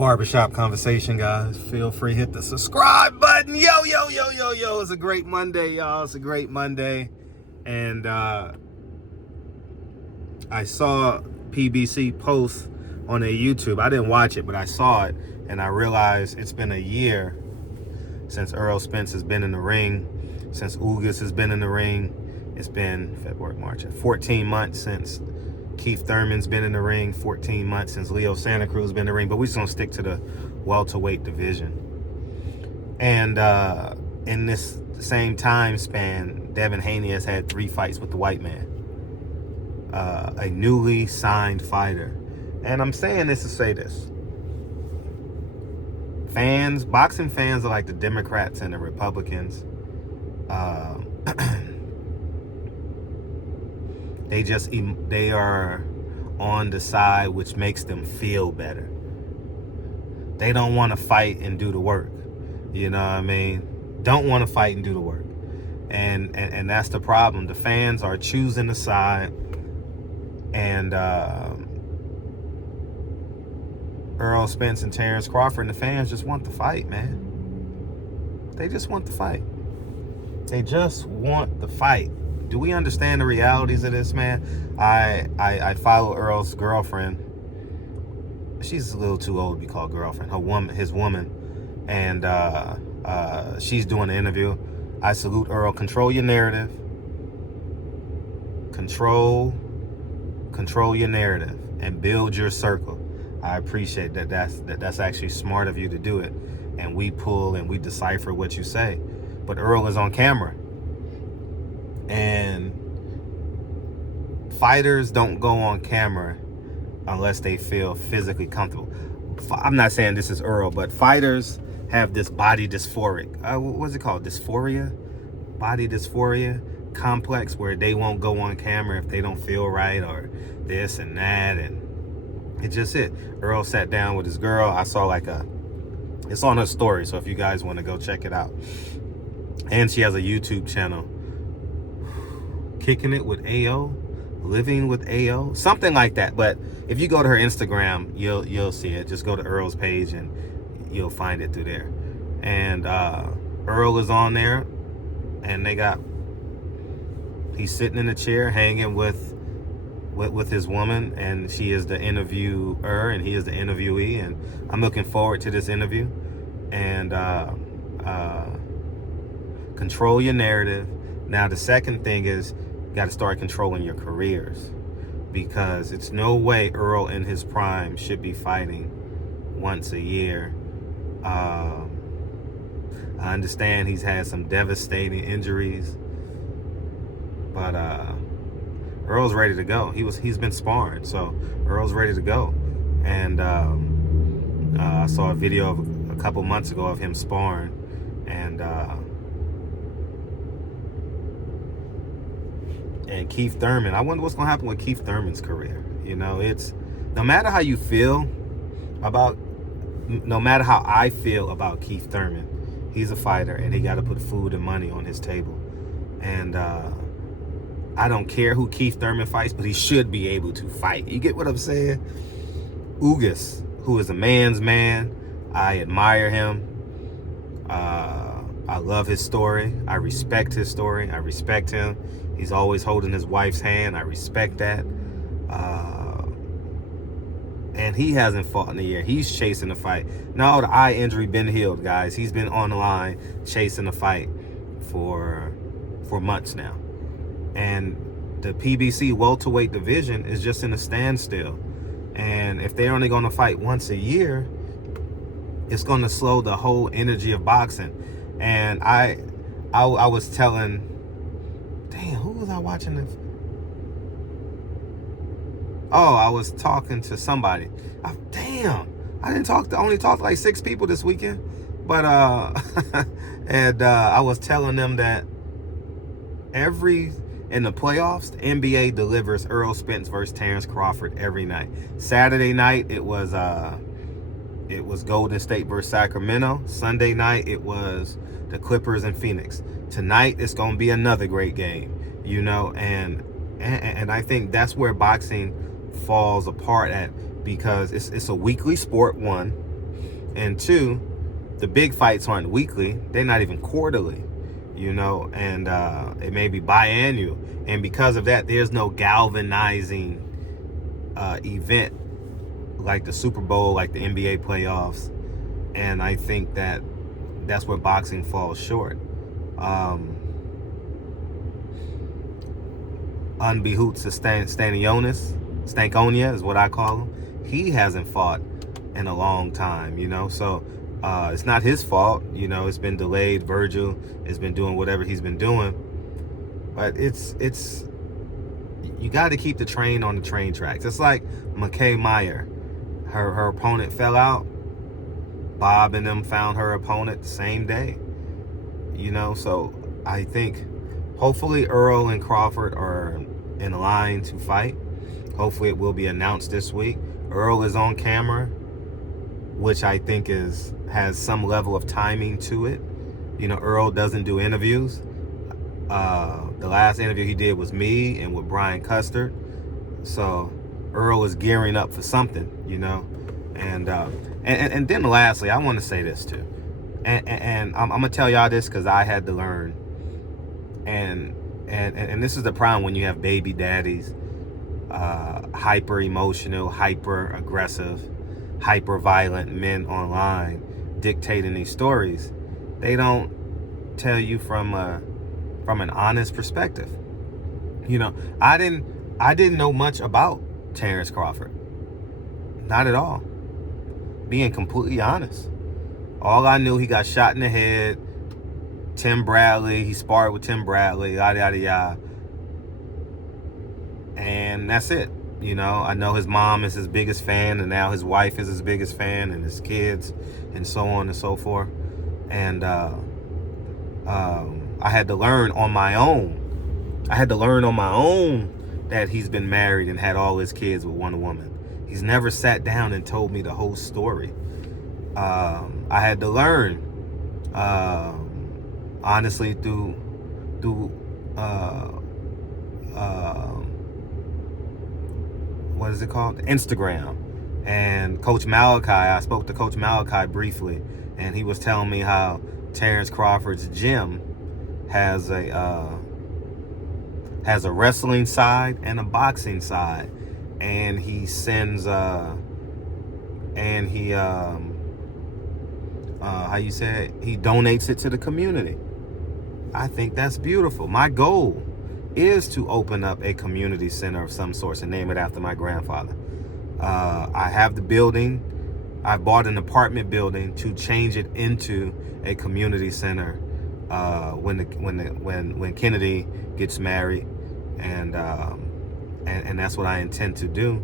barbershop conversation, guys. Feel free, hit the subscribe button. Yo. It's a great Monday, y'all. It's a great Monday. And I saw PBC post on their YouTube. I didn't watch it, but I saw it. And I realized it's been a year since Errol Spence has been in the ring, since Ugas has been in the ring. It's been February, March, 14 months since Keith Thurman's been in the ring, 14 months since Leo Santa Cruz has been in the ring, but we're just going to stick to the welterweight division. And in this same time span, Devin Haney has had 3 fights with the white man, a newly signed fighter. And I'm saying this to say this. Boxing fans are like the Democrats and the Republicans. They are on the side which makes them feel better. They don't want to fight and do the work. You know what I mean? Don't want to fight and do the work. And that's the problem. The fans are choosing the side. And Errol Spence and Terrence Crawford and the fans just want the fight, man. They just want the fight. They just want the fight. Do we understand the realities of this, man? I follow Earl's girlfriend. She's a little too old to be called girlfriend. His woman. And she's doing an interview. I salute Earl. Control your narrative. Control your narrative and build your circle. I appreciate that. That's actually smart of you to do it. And we pull and we decipher what you say. But Earl is on camera. And fighters don't go on camera unless they feel physically comfortable. I'm not saying this is Earl, but fighters have this body dysphoric. What's it called? Dysphoria? Body dysphoria complex, where they won't go on camera if they don't feel right or this and that. And it's just it. Earl sat down with his girl. I saw it's on her story. So if you guys want to go check it out. And she has a YouTube channel. Kicking It with AO, Living with AO, something like that. But if you go to her Instagram, you'll see it. Just go to Earl's page and you'll find it through there. And Earl is on there, and he's sitting in a chair hanging with his woman, and she is the interviewer and he is the interviewee. And I'm looking forward to this interview. And control your narrative. Now the second thing is, you got to start controlling your careers, because it's no way Earl in his prime should be fighting once a year. I understand he's had some devastating injuries, but Earl's ready to go. He's been sparring, so Earl's ready to go. And I saw a video a couple months ago of him sparring, and Keith Thurman. I wonder what's going to happen with Keith Thurman's career. You know, it's no matter how I feel about Keith Thurman, he's a fighter and he got to put food and money on his table. And I don't care who Keith Thurman fights, but he should be able to fight. You get what I'm saying? Ugas, who is a man's man. I admire him. I love his story. I respect his story. I respect him. He's always holding his wife's hand. I respect that. And he hasn't fought in a year. He's chasing the fight. No, the eye injury been healed, guys. He's been on the line chasing the fight for months now. And the PBC welterweight division is just in a standstill. And if they're only going to fight once a year, it's going to slow the whole energy of boxing. And I was telling... Damn, who was I watching this? Oh, I was talking to somebody. I only talked to like 6 people this weekend. But and I was telling them that in the playoffs, the NBA delivers Errol Spence versus Terrence Crawford every night. Saturday night it was Golden State versus Sacramento. Sunday night it was the Clippers and Phoenix. Tonight it's gonna be another great game, you know, and I think that's where boxing falls apart at, because it's a weekly sport, one. And two, the big fights aren't weekly. They're not even quarterly, you know, and it may be biannual. And because of that, there's no galvanizing event like the Super Bowl, like the NBA playoffs. And I think that that's where boxing falls short. Unbehoots to Stankonia is what I call him. He hasn't fought in a long time, you know, so it's not his fault, you know. It's been delayed. Berger has been doing whatever he's been doing, but it's you got to keep the train on the train tracks. It's like McKay Meyer, her opponent fell out. Bob and them found her opponent the same day, you know. So I think hopefully Errol and Crawford are in line to fight. Hopefully it will be announced this week. Errol is on camera, which I think has some level of timing to it. You know, Errol doesn't do interviews. The last interview he did was me and with Brian Custard. So Errol is gearing up for something, you know. And then lastly, I want to say this too. And I'm gonna tell y'all this because I had to learn. And this is the problem when you have baby daddies, hyper emotional, hyper aggressive, hyper violent men online dictating these stories. They don't tell you from an honest perspective. You know, I didn't know much about Terrence Crawford. Not at all. Being completely honest. All I knew, he got shot in the head. Tim Bradley, he sparred with Tim Bradley, yada yada yada. And that's it. You know, I know his mom is his biggest fan, and now his wife is his biggest fan, and his kids, and so on and so forth. And I had to learn on my own. That he's been married and had all his kids with one woman. He's never sat down and told me the whole story. I had to learn, honestly, through what is it called? Instagram. And Coach Malachi, I spoke to Coach Malachi briefly, and he was telling me how Terrence Crawford's gym has a wrestling side and a boxing side, and he sends how you say it? He donates it to the community. I think that's beautiful. My goal is to open up a community center of some sort and name it after my grandfather. I have the building. I bought an apartment building to change it into a community center when Kennedy gets married, and that's what I intend to do.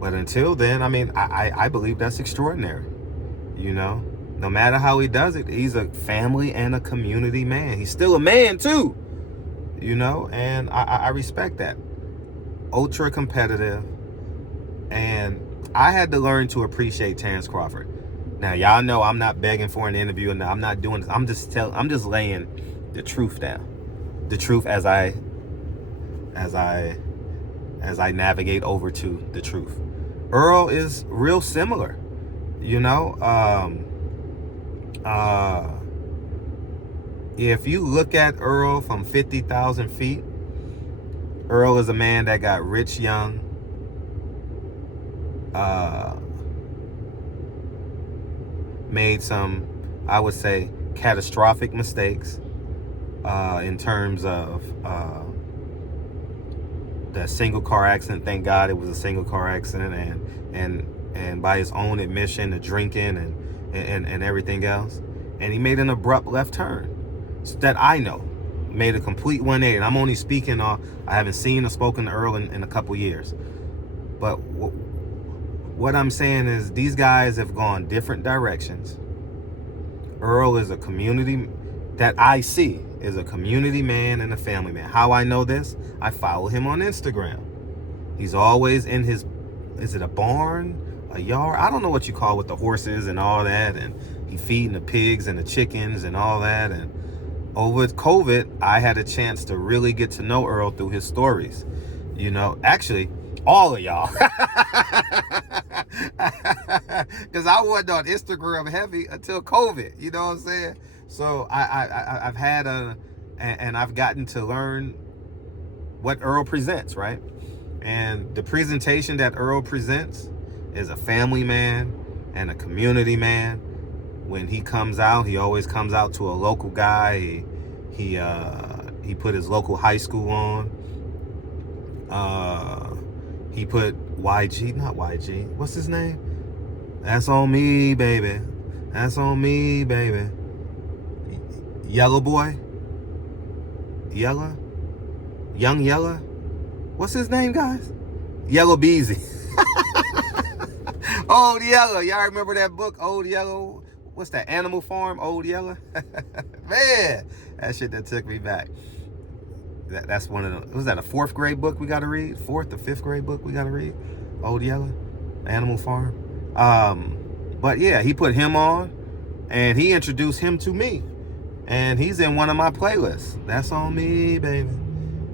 But until then, I mean, I believe that's extraordinary. You know, no matter how he does it, he's a family and a community man. He's still a man too, you know, and I respect that. Ultra competitive, and I had to learn to appreciate Terrence Crawford. Now, y'all know I'm not begging for an interview, and I'm not doing this. I'm just laying the truth down, the truth as I navigate over to the truth. Errol is real similar, you know. If you look at Errol from 50,000 feet, Errol is a man that got rich young, made some, I would say, catastrophic mistakes in terms of the single car accident. Thank God it was a single car accident, and by his own admission, the drinking and everything else. And he made an abrupt left turn that I know made a complete 180. And I'm only speaking on, I haven't seen or spoken to Errol in a couple years. But what I'm saying is these guys have gone different directions. Errol is a community that I see is a community man and a family man. How I know this? I follow him on Instagram. He's always in his, is it a barn, a yard? I don't know what you call with the horses and all that. And he feeding the pigs and the chickens and all that. And over COVID, I had a chance to really get to know Errol through his stories. You know, actually, all of y'all. Because I wasn't on Instagram heavy until COVID. You know what I'm saying? So I've had and I've gotten to learn what Earl presents, right? And the presentation that Earl presents is a family man and a community man. When he comes out, he always comes out to a local guy. He put his local high school on. He put YG, not YG. What's his name? That's on me, baby. That's on me, baby. Yellow boy. Yellow. Young Yellow. What's his name, guys? Yellow Beezy. Old Yellow. Y'all remember that book, Old Yellow? What's that, Animal Farm, Old Yellow? Man, that shit that took me back. That's one of the, was that a 4th grade book we got to read? 4th or 5th grade book we got to read? Old Yellow, Animal Farm. But yeah, he put him on and he introduced him to me. And he's in one of my playlists. That's on me, baby.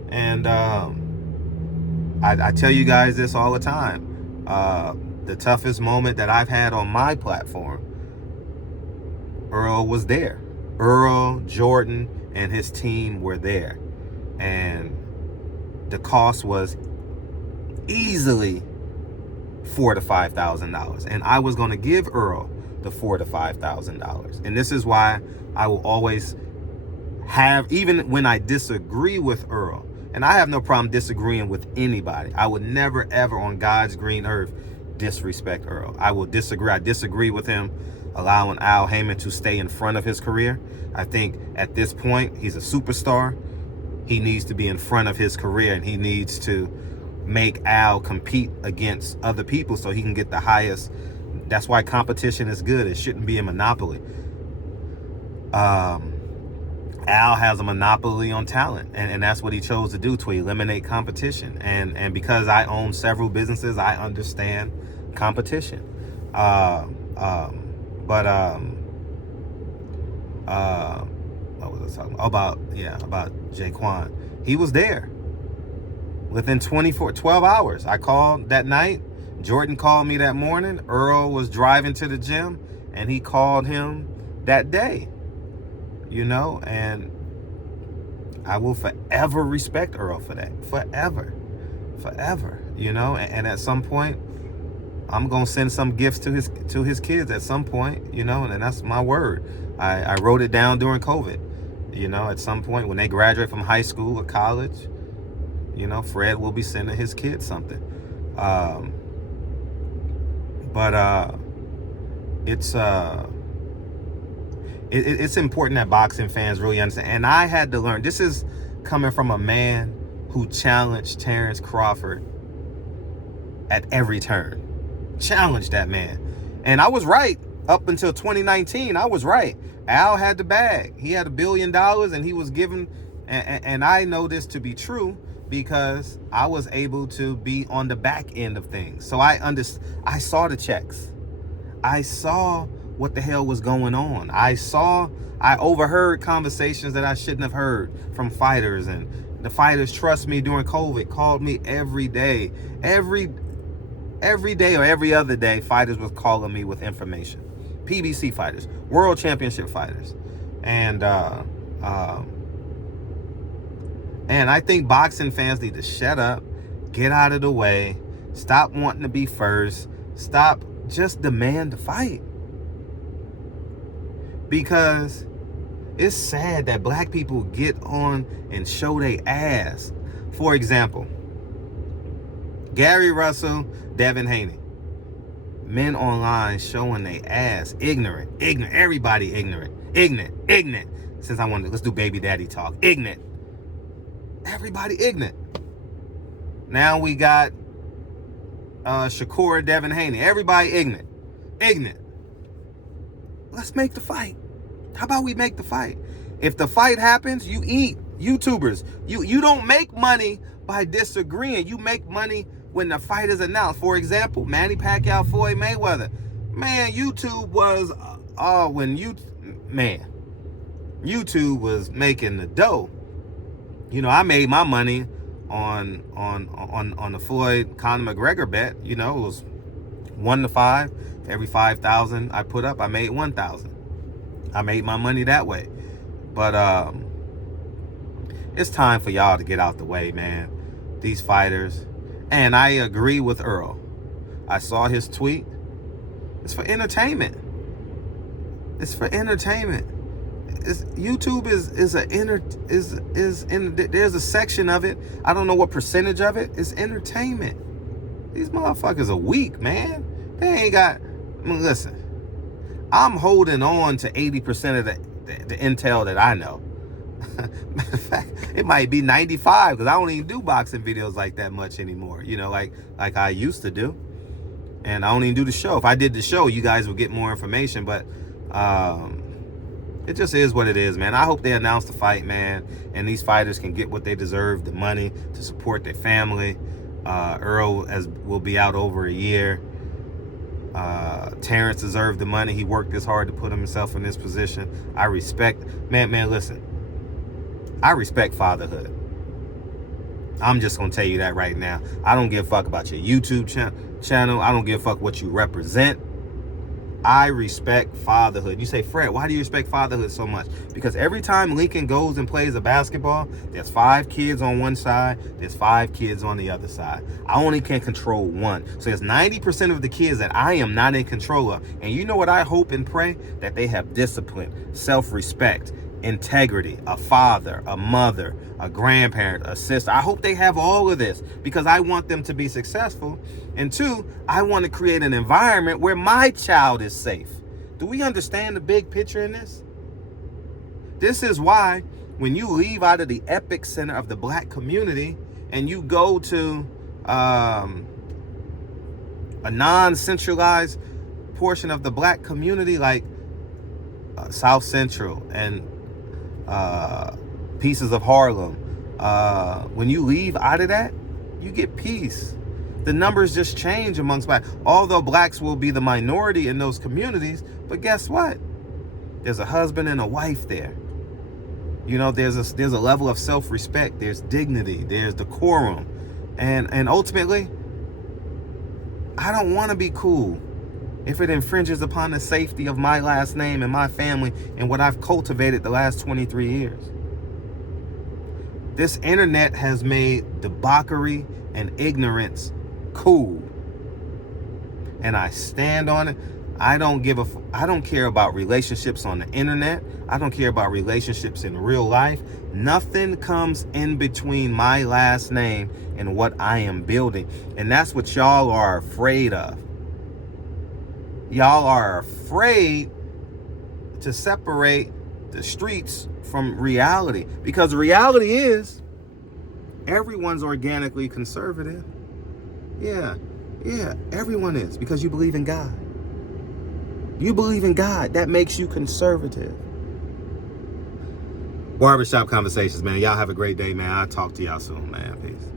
And I tell you guys this all the time. The toughest moment that I've had on my platform, Earl was there. Earl, Jordan, and his team were there. And the cost was easily $4,000 to $5,000. And I was going to give Earl the $4,000 to $5,000. And this is why I will always have, even when I disagree with Earl, and I have no problem disagreeing with anybody. I would never, ever on God's green earth disrespect Earl. I will disagree. I disagree with him allowing Al Heyman to stay in front of his career. I think at this point, he's a superstar. He needs to be in front of his career, and he needs to make Al compete against other people so he can get the highest. That's why competition is good. It shouldn't be a monopoly. Al has a monopoly on talent, and that's what he chose to do, to eliminate competition. And because I own several businesses, I understand competition. What was I talking about? About Jaquan. He was there within 12 hours. I called that night. Jordan called me that morning. Earl was driving to the gym, and he called him that day. You know, and I will forever respect Earl for that. Forever. You know, and at some point, I'm gonna send some gifts to his kids at some point, you know, and that's my word. I wrote it down during COVID. You know, at some point when they graduate from high school or college, you know, Fred will be sending his kids something. It's important that boxing fans really understand. And I had to learn. This is coming from a man who challenged Terrence Crawford at every turn. Challenged that man. And I was right up until 2019. I was right. Al had the bag. He had $1 billion, and he was given. And I know this to be true because I was able to be on the back end of things. So I saw the checks. I saw what the hell was going on. I overheard conversations that I shouldn't have heard from fighters, and the fighters, trust me, during COVID, called me every day. Every day or every other day, fighters was calling me with information. PBC fighters, world championship fighters. And I think boxing fans need to shut up, get out of the way, stop wanting to be first, stop, just demand the fight. Because it's sad that black people get on and show their ass. For example, Gary Russell, Devin Haney. Men online showing their ass. Ignorant. Everybody ignorant. Since I wanted, let's do baby daddy talk. Ignorant. Everybody ignorant. Now we got Shakur, Devin Haney. Everybody ignorant. Let's make the fight. How about we make the fight? If the fight happens, you eat. YouTubers, you don't make money by disagreeing. You make money when the fight is announced. For example, Manny Pacquiao, Floyd Mayweather. Man, YouTube was YouTube was making the dough. You know, I made my money on the Floyd Conor McGregor bet. You know, it was 1 to 5. Every 5,000 I put up, I made 1,000. I made my money that way. But it's time for y'all to get out the way, man. These fighters. And I agree with Earl. I saw his tweet. It's for entertainment. It's for entertainment. YouTube there's a section of it. I don't know what percentage of it is entertainment. These motherfuckers are weak, man. They ain't got. I mean, listen, I'm holding on to 80% of the intel that I know. Matter of fact, it might be 95 because I don't even do boxing videos like that much anymore. You know, like I used to do. And I don't even do the show. If I did the show, you guys would get more information. But it just is what it is, man. I hope they announce the fight, man. And these fighters can get what they deserve, the money to support their family. Earl will be out over a year. Terrence deserved the money. He worked this hard to put himself in this position. I respect, man, listen. I respect fatherhood. I'm just going to tell you that right now. I don't give a fuck about your YouTube channel. I don't give a fuck what you represent. I respect fatherhood. You say, Fred, why do you respect fatherhood so much? Because every time Lincoln goes and plays a basketball, there's 5 kids on one side, there's 5 kids on the other side. I only can control one. So there's 90% of the kids that I am not in control of. And you know what I hope and pray? That they have discipline, self-respect, integrity, a father, a mother, a grandparent, a sister. I hope they have all of this because I want them to be successful. And 2, I want to create an environment where my child is safe. Do we understand the big picture in this? This is why when you leave out of the epic center of the black community and you go to a non-centralized portion of the black community like South Central and pieces of Harlem, when you leave out of that, you get peace. The numbers just change amongst black. Although blacks will be the minority in those communities, but guess what? There's a husband and a wife there. You know, there's a level of self-respect. There's dignity. There's decorum, and ultimately, I don't want to be cool if it infringes upon the safety of my last name and my family and what I've cultivated the last 23 years. This internet has made debauchery and ignorance cool. And I stand on it. I don't care about relationships on the internet. I don't care about relationships in real life. Nothing comes in between my last name and what I am building. And that's what y'all are afraid of. Y'all are afraid to separate the streets from reality. Because reality is everyone's organically conservative. Yeah, everyone is, because you believe in God. You believe in God. That makes you conservative. Barbershop Conversations, man. Y'all have a great day, man. I'll talk to y'all soon, man. Peace.